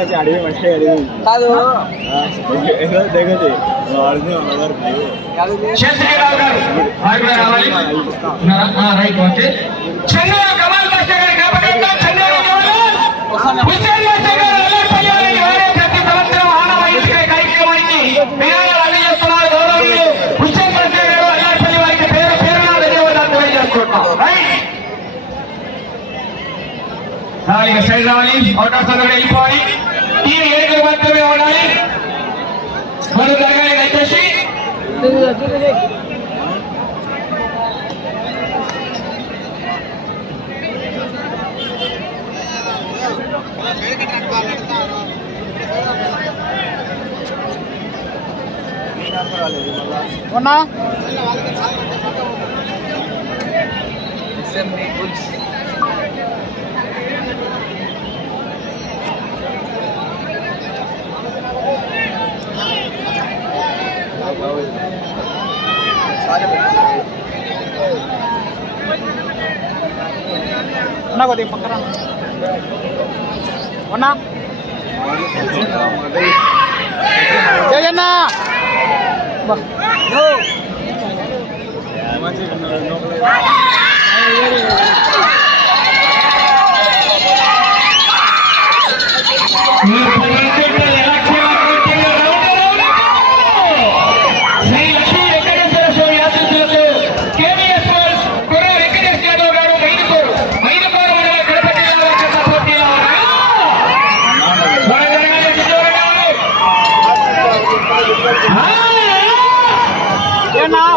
అడిగి మంచిగా అడిగి కాదు దిగది సైడ్ రావాలి అవుటర్ సందర్భంగా వెళ్ళిపోవాలి టీం ఏడుగురు మాత్రమే ఉండాలి మనం జరగాలి దయచేసి అన్నా కొద్దిగా పక్కన అన్నా జయన్న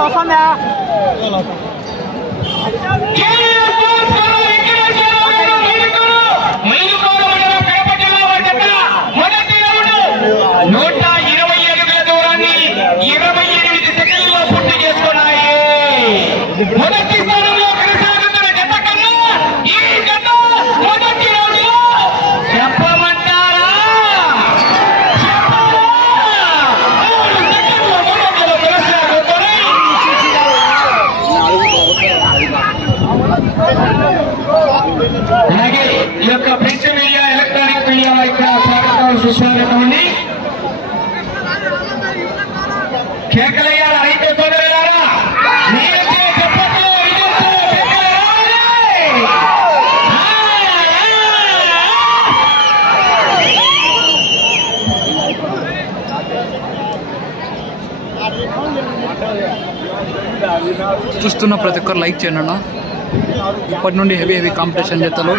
వస్తుందా మొదటి స్థానంలో కొనసాగుతున్న జత కన్నా ఈ జత మొదటి రౌండ్లో చెప్పమంటారా అలాగే ఈ యొక్క ప్రింట్ మీడియా ఎలక్ట్రానిక్ మీడియా ఇక్కడ స్వాగతం సుస్వాగతం అండి కేకలయ్యాల రైతు సోదరులారా చూస్తున్న ప్రతి ఒక్కరు లైక్ చేయండి అన్న. ఇప్పటి నుండి హెవీ హెవీ కాంపిటీషన్ జతలు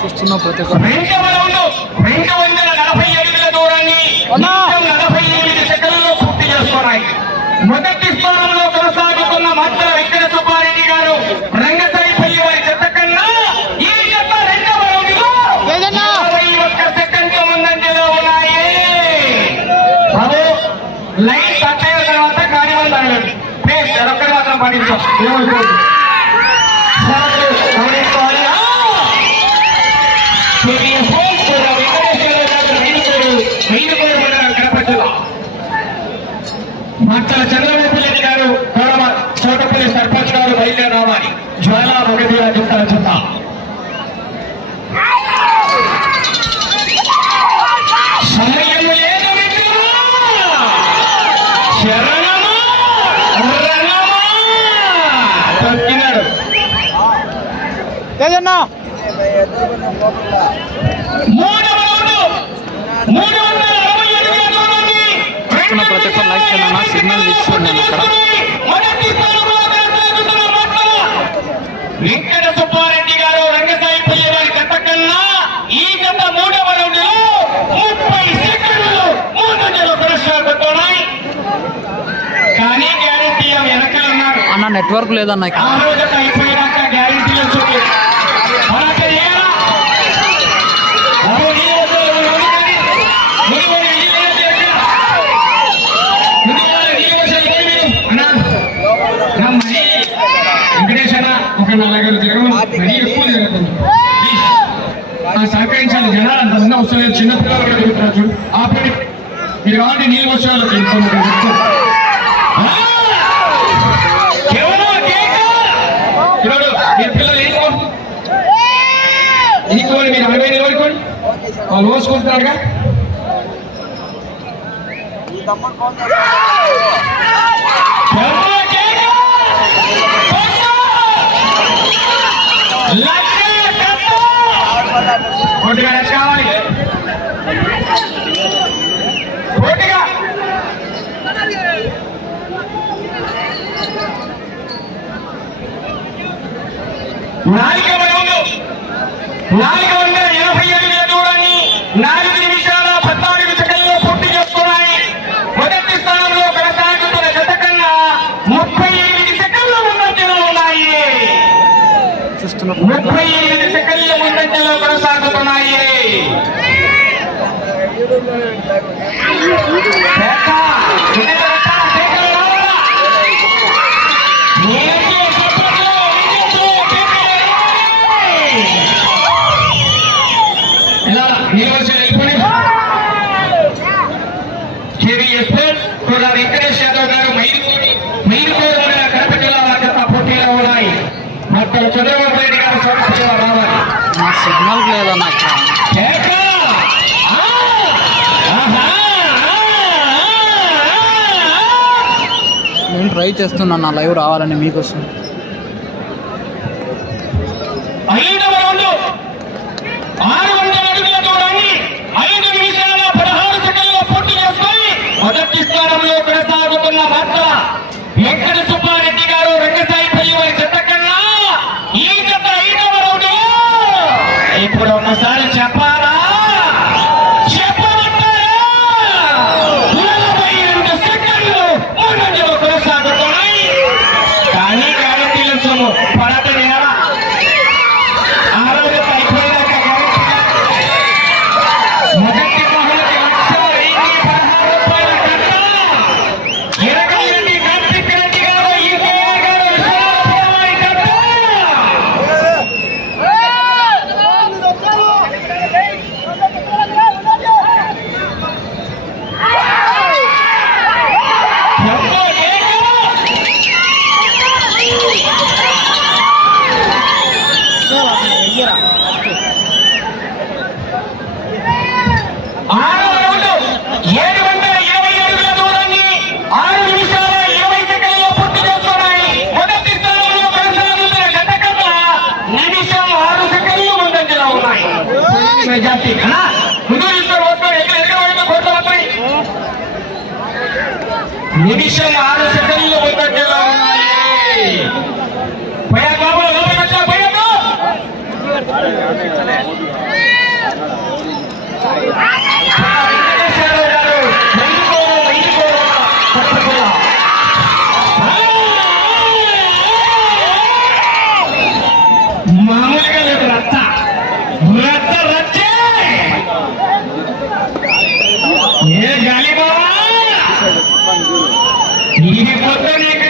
చూస్తున్న ప్రతి ఒక్కరు 247 దూరాన్ని 48 సెకండ్లలో పూర్తి చేస్తున్నాయి. మొదటి స్థానంలో కొనసాగుతున్న మద్దల వెంకట సుబ్బారెడ్డి గారు రంగసాయిపల్లి వారి జత కన్నా ఈ జత రెండవ రౌండ్లో 21 సెకండ్ల ముందంజలో ఉన్నాయి. బాబు లైన్ టచ్ అయిన తర్వాత కార్యవాళ్ళు ఆగండి ప్లీజ్ అదొక్కటి మాత్రం పాటించాం ఏమైపోతుంది మట్టల చంద్రబాబు రెడ్డి గారు గౌరవ చోటపల్లి సర్పంచ్ గారు బయలుదేరి రావాలి. జ్వాలా ఒకటి చుట్టాల చెత్త సమయం లేదు తగ్గినాడు ప్రతి ఒక్కరు లైక్ చేయండి అన్న. సిగ్నల్ ఇస్తుంది అక్కడ. వెంకట సుబ్బారెడ్డి గారు రంగసాయిపల్లి వారి జత కన్నా ఈ జత మూడవ రౌండ్లో 30 సెకండ్లు ముందంజలో కొనసాగుతున్నాయి. కానీ గ్యారెంటీ వెనకాల ఉన్నారు అన్న. నెట్వర్క్ లేదన్న ఇక్కడ. ఆ రోజు అయిపోయినాక గ్యారెంటీ వచ్చింది. వెంకటేశ్వర ఒక 4 జరగడం మరీ ఎక్కువ జరుగుతుంది. సహకరించాలి. జనాలు అంతమంది వస్తున్నారు, చిన్నపిల్లలు కూడా తిరుగుతున్నారు చూడు. ఆపండి, మీరు కావాలంటే నీళ్ళు వచ్చేవాళ్ళు మీరు పిల్లలు ఎన్నుకోండి, మీరు 60 నిలబడుకోండి. వాళ్ళు మోసుకుంటున్నారుగా. కొద్దిగా కావాలి, కొద్దిగా నాలుగు 480 అడుగుల దూరాన్ని 4 నిమిషాల 14 సెకండ్లలో పూర్తి చేసుకున్నాయి. మొదటి స్థానంలో కొనసాగుతున్న జత కన్నా 38 సెకండ్ల ముందంజలో ఉన్నాయి. 38 సెకండ్ల ముందంజలో కొనసాగుతున్నాయి. వెంకటేష్ యాదవ్ గారు మైదుకూరు కడప జిల్లా జత పోటీలో ఉన్నాయి. మొత్తం చంద్రబాబు నాయుడు గారు స్వాగతంగా రావాలి. సిగ్నల్ లేదన్నా, నేను ట్రై చేస్తున్నా నా లైవ్ రావాలని మీకోసం. 5వ రౌండ్ 600 అడుగుల దూరాన్ని 5 నిమిషాల 16 సెకండ్లలో పూర్తి చేసుకొని మొదటి స్థానంలో కొనసాగుతున్న మాత్ర వెంకట సుబ్బారెడ్డి గారు రంగసాయిపల్లి వారి జత కన్నా ఈ జత 5వ రౌండ్ ఇప్పుడు ఒకసారి చెప్పాలా, చెప్పమంటారా? 42 సెకండ్లు ముందంజలో కొనసాగుతున్నాయి. కానీ గ్యారెంటీల సొమ్ము పడతని మొదటి బహుమతి 1,16,000 రూపాయల కన్నా ఎరగంటి కార్తిక్ రెడ్డి గారు ఈకేఆర్ గారు విశ్వనాథపురం కన్నా నిమిషం 6 సెకండ్లు ముందంజలో ఉన్నాయి. మామూలుగా లేదు, రచ్చ రచ్చే. ఏ గాలి బావా ఇది పొద్దు నీకు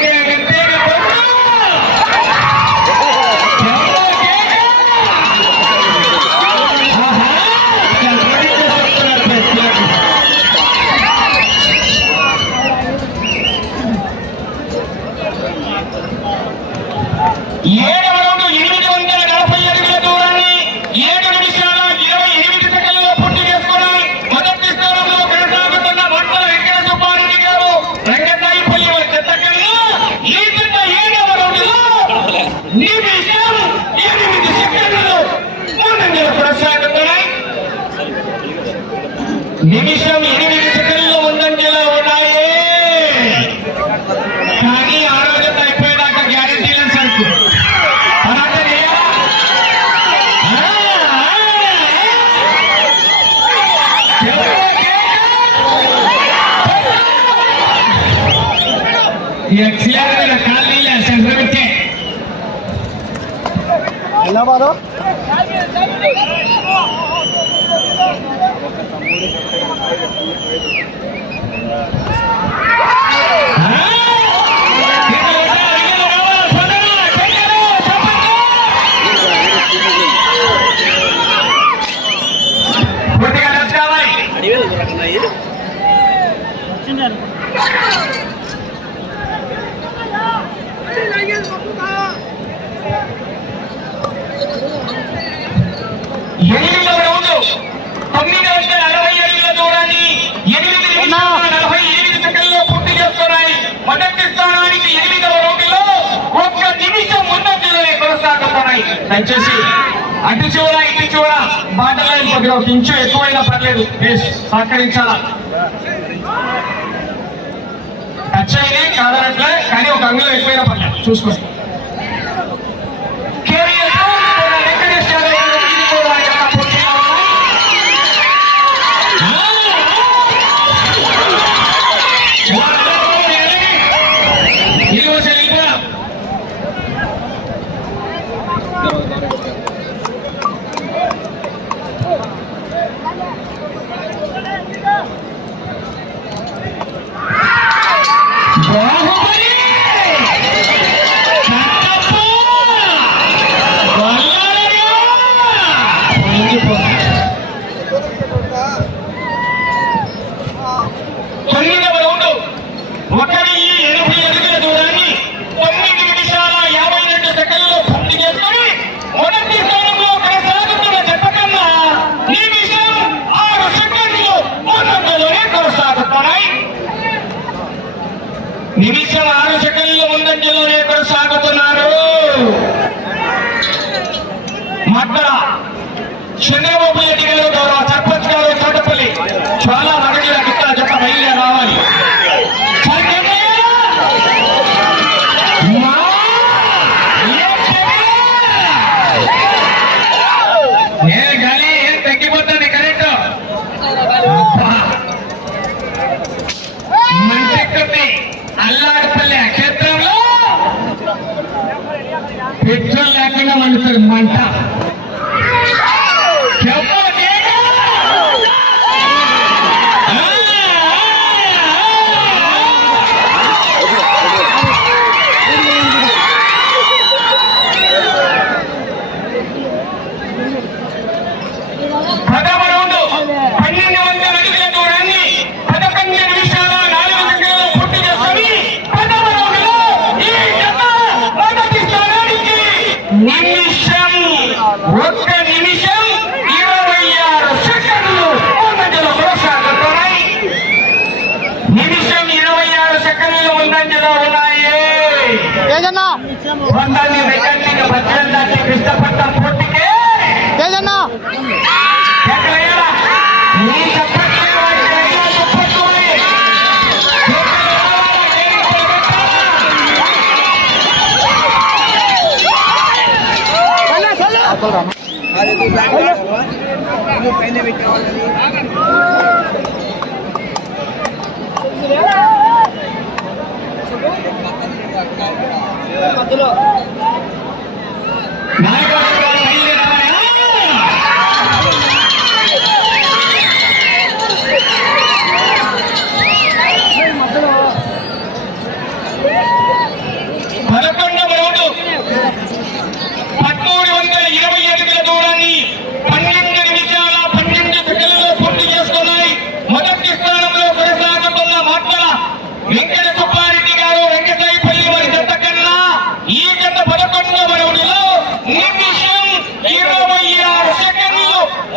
నిమిషం 8 సెకండ్లు ముందంజలో ఉన్నాయి. కానీ ఆ రోజు అయిపోయేదాకా గ్యారెంటీలను సరుకు ఖాళీ సెంటర్ పెట్టే ఎలా బారో దయచేసి అటు చివర ఇటు చివర బాటలో కొద్దిగా ఒక ఇంచు ఎక్కువైనా పర్లేదు ప్లీజ్ సహకరించాలా. టచ్ అయినా కాదనట్లే కానీ ఒక అంగుళం ఎక్కువైనా పర్లేదు చూసుకోండి. వెంకటేష్ యాదవ్ గారు తీసుకోవడానికి పోటీలో ఉన్నాయి. నిమిషం 6 సెకండ్లు ముందంజలోనే కొనసాగుతున్నారు. మద్దల చంద్రబాబు రెడ్డి గారు గౌరవ సర్పంచ్ గారు తోటపల్లి చాలా నగడిగా గిట్ట జత బయలుదేరి రావాలి. నేను గాలి ఏం తగ్గిపోతుంది కరెంటు మంచి అల్లాడిపల్లి క్షేత్రంలో పెట్రోల్ లేకుండా మండుతుంది మంట. ఒక్క నిమిషం 26 సెకండ్లు ముందంజలో కొనసాగుతున్నాయి. నిమిషం 26 సెకండ్లు ముందంజలో ఉన్నాయి. వందాన్ని మెజార్టీగా భద్రందాన్ని కృష్ణపట్నం పోటీకే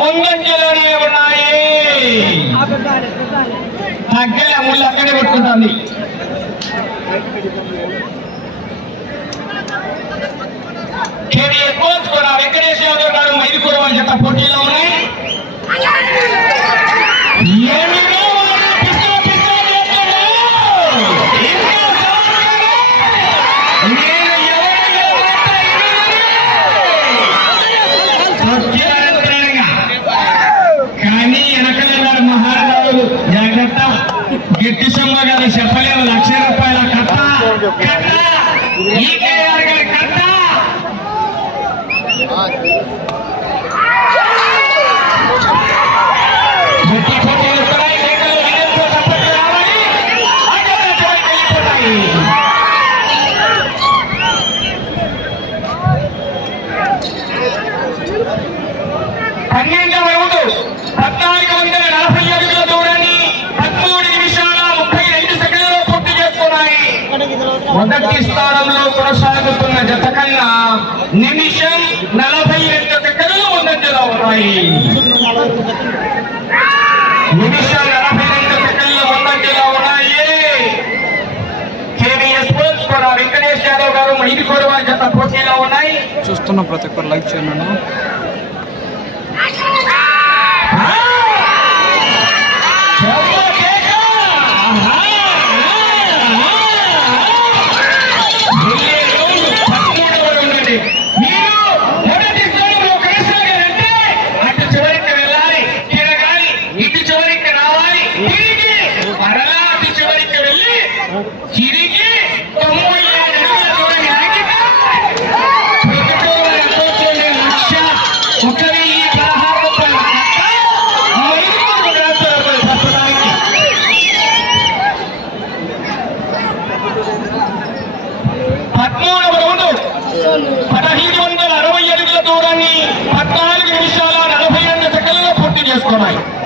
ముందంజలోనే ఉన్నాయి. తగ్గల ముళ్ళు అక్కడే కొట్టుకుంటుంది. వెంకటేష్ యాదవ్ గారు మైదుకూరు వాళ్ళ జత పోటీలో ఉన్నాయి. కానీ వెనకలేవారు మహారాజు జాగ్రత్త. గిట్టి సొమ్మ గారు చెప్పలేము. ₹1,00,000 కట్ట కట్ట ఈకేఆర్ గారి కట్ట. మొదటి స్థానంలో కొనసాగుతున్న జత కన్నా నిమిషం 42 సెకండ్లు ముందంజలో ఉన్నాయి. నిమిషం 42 సెకండ్లు ముందంజలో ఉన్నాయి. కేవీఎస్ స్పోర్ట్స్ కూడా వెంకటేష్ యాదవ్ గారు మైదుకూరు వారి జత పోటీలో ఉన్నాయి. చూస్తున్న ప్రతి ఒక్కరు లైక్ చేయండి అన్న.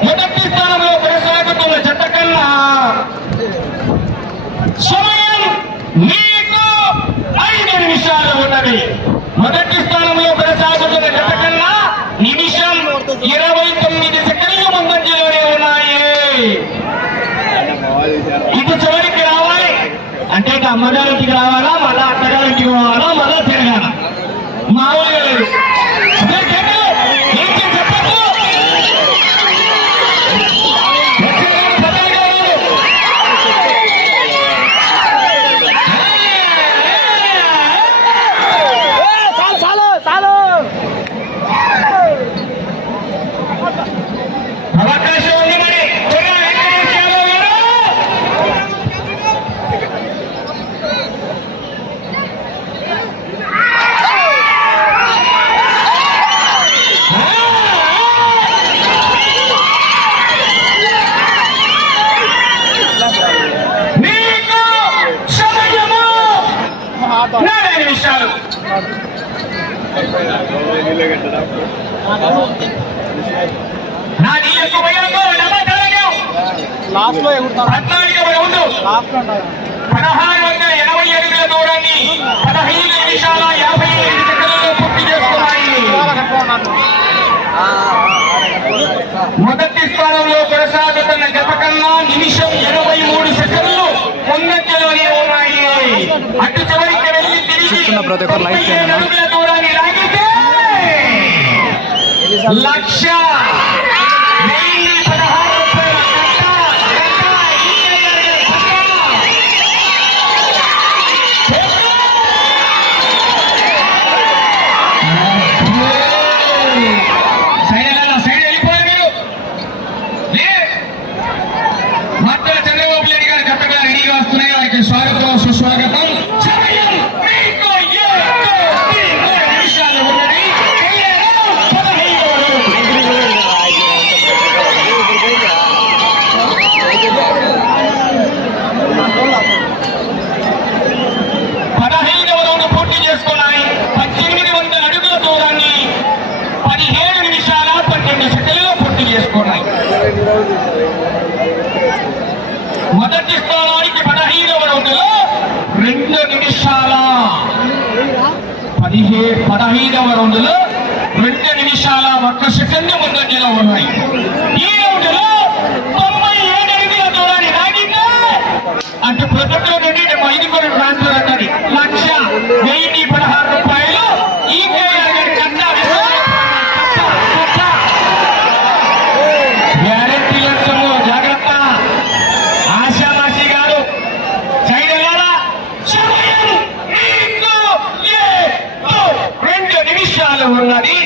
మొదటి స్థానంలో కొనసాగుతున్న జట్ట కన్నా సమయం మీకు 5 నిమిషాలు ఉన్నది. మొదటి స్థానంలో కొనసాగుతున్న జట్ట కన్నా నిమిషం 29 సెకండ్ల ముందంజలోనే ఉన్నాయి. ఇటు చివరికి రావాలి అంటే అమ్మగారింటికి రావాలా, మళ్ళా అత్తగారింటికి పోవాలా, మళ్ళా తిరగాల. మామూలుగా లేదు. అవకాశం ఉంది మరి. మీకు సమయము 4 నిమిషాలు. నా నీకు భయంతో నమ్మకాలను లాస్ట్ లో ఎగురుతాను. 14వ రౌండ్ లాస్ట్ లో 1680 అడుగుల దూరాన్ని 15 నిమిషాల 55 సెకండ్లలో పూర్తి చేసుకున్నాయి. మొదటి స్థానంలో కొనసాగుతున్న గత కన్నా నిమిషం 23 సెకండ్లు ముందంజలోనే ఉన్నాయి. అటు చివరికి వెళ్ళి తిరిగి చూస్తున్న ప్రతి ఒక్కరు లైక్ 37 చేయండి. అడుగుల దూరాన్ని లాగితే 1,16,000 రూపాయల సైడ్ వెళ్ళిపోయారు మీరు. మాత్రం చంద్రబాబు నాయుడు గారి గతగా రెడీగా వస్తున్నాయి. వారికి స్వాగతం సుస్వాగతం. సమయం మీకు 3 నిమిషాలు ఉన్నది. 15వ రౌండ్ పూర్తి చేసుకున్నాయి. 1800 అడుగుల దూరాన్ని 17 నిమిషాల 12 సెకండ్లలో పూర్తి చేసుకున్నాయి. మొదటి స్థానానికి 15వ రౌండ్లో 2 నిమిషాల 15వ రౌండ్లో 2 నిమిషాల 1 సెకండ్ ముందంజలో ఉన్నాయి. ఈ రౌండ్లో 97 అడుగుల దూరాన్ని దాటితే అటు ప్రభుత్వం నుండి 5 ట్రాన్స్ఫర్ అన్నది 1,1016 రూపాయలు. ఈ గ్యారెంటీ లక్ష్యము. జాగ్రత్త ఆశామాషి గారు సైడ్ వెళ్ళాలా. సమయం మీకు 2 నిమిషాలు ఉన్నది.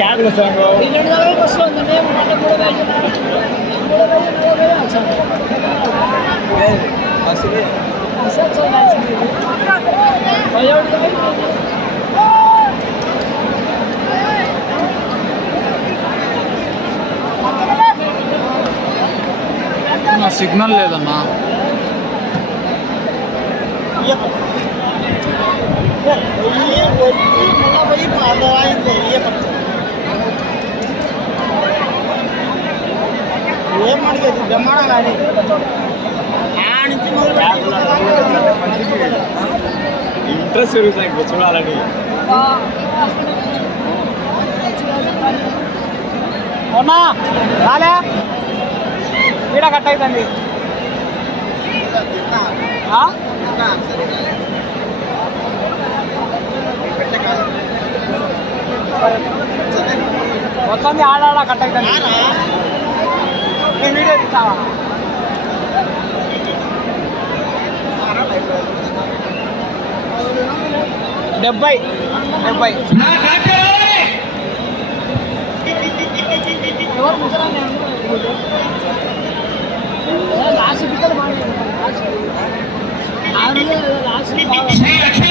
క్యాబ్లో సాంగ్ ఈ 2 గంటలకు వస్తుంది మేము అంటే 3 గంటలు 4 గంటలు వచ్చాము అసలు చూడాల్సింది నా సిగ్నల్ లేదన్నా. ఏం అడిగేది బ్రహ్మాండం కానీ ఇంట్రెస్ట్ పెరుగుతాయి చూడాలని. అవునా రాలే ఈడ కట్ అవుతుంది. వస్తుంది ఆడాడ కట్ అవుతుంది. వీడియో తీస్తావా? డెబ్బై నా కాంటారాలే ఎవరు ముసలాన్ని లాస్ట్ పిక్కలు బాగా లాస్ట్ శ్రీ లక్ష్మీ